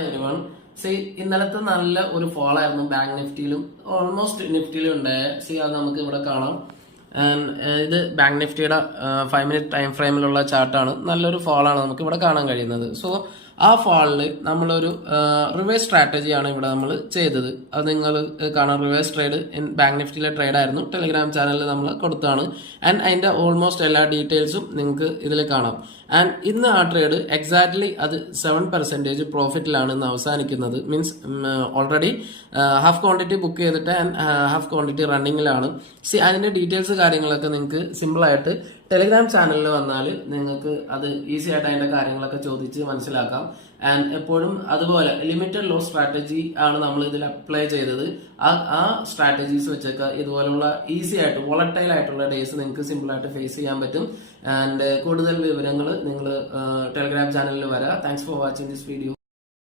everyone. ഇന്നലത്തെ നല്ല ഒരു ഫോൾ ആയിരുന്നു ബാങ്ക് നിഫ്റ്റിയിലും ഓൾമോസ്റ്റ് നിഫ്റ്റിയിലും ഉണ്ടായ അത് നമുക്ക് ഇവിടെ കാണാം. ഇത് ബാങ്ക് നിഫ്റ്റിയുടെ 5 മിനിറ്റ് ടൈം ഫ്രെയിമിലുള്ള ചാർട്ടാണ്. നല്ലൊരു ഫോളാണ് നമുക്ക് ഇവിടെ കാണാൻ കഴിയുന്നത്. സോ ആ ഫോളിൽ നമ്മളൊരു റിവേഴ്സ് സ്ട്രാറ്റജിയാണ് ഇവിടെ നമ്മൾ ചെയ്തത്. അത് നിങ്ങൾ കാണാം. റിവേഴ്സ് ട്രേഡ് ബാങ്ക് നിഫ്റ്റിയിലെ ട്രേഡ് ആയിരുന്നു. ടെലിഗ്രാം ചാനലിൽ നമ്മൾ കൊടുത്താണ്. ആൻഡ് അതിന്റെ ഓൾമോസ്റ്റ് എല്ലാ ഡീറ്റെയിൽസും നിങ്ങൾക്ക് ഇതിൽ കാണാം. ആൻഡ് ഇന്ന് ആ ട്രേഡ് എക്സാക്ട്ലി അത് 7% പ്രോഫിറ്റിലാണ് ഇന്ന് അവസാനിക്കുന്നത്. Means already half quantity book ചെയ്തിട്ട് ആൻഡ് ഹാഫ് ക്വാണ്ടിറ്റി റണ്ണിങ്ങിലാണ്. അതിന്റെ ഡീറ്റെയിൽസ് കാര്യങ്ങളൊക്കെ നിങ്ങൾക്ക് സിമ്പിൾ ആയിട്ട് ടെലിഗ്രാം ചാനലിൽ വന്നാൽ നിങ്ങൾക്ക് അത് ഈസി ആയിട്ട് അതിന്റെ കാര്യങ്ങളൊക്കെ ചോദിച്ച് മനസ്സിലാക്കാം. ആൻഡ് എപ്പോഴും അതുപോലെ ലിമിറ്റഡ് ലോസ് സ്ട്രാറ്റജി ആണ് നമ്മൾ ഇതിൽ അപ്ലൈ ചെയ്തത്. ആ സ്ട്രാറ്റജീസ് വെച്ചൊക്കെ ഇതുപോലുള്ള ഈസി ആയിട്ട് വോളറ്റൈൽ ആയിട്ടുള്ള ഡേയ്സ് നിങ്ങൾക്ക് സിമ്പിൾ ആയിട്ട് ഫേസ് ചെയ്യാൻ പറ്റും. ആൻഡ് കൂടുതൽ വിവരങ്ങൾ നിങ്ങൾ ടെലിഗ്രാം ചാനലിൽ വരാം. Thanks for watching this video.